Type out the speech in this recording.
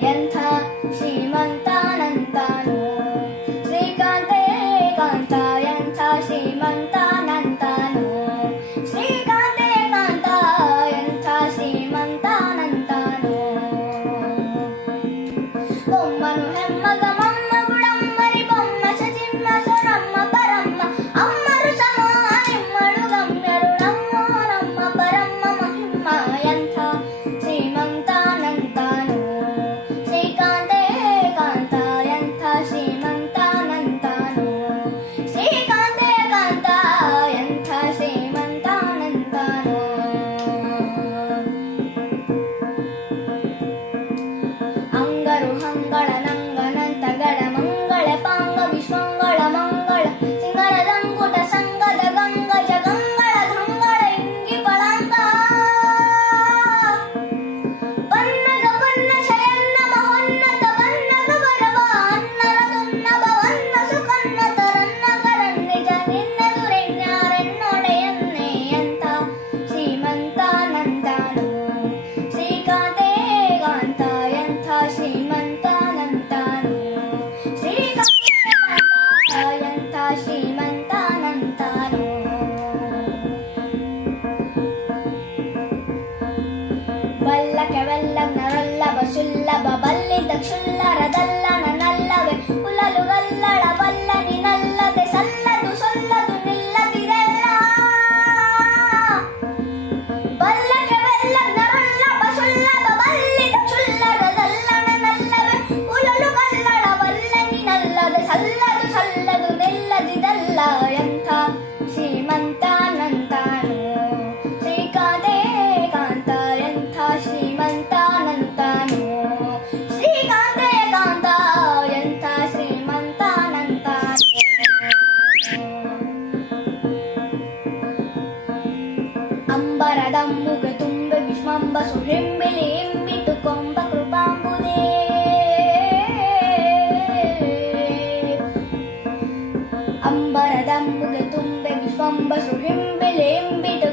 雁塔西慢 Tambuka tumba bishmamba so himbili himbi to comba krupambu de Ambara tambuka tumba bishmamba so himbili himbi to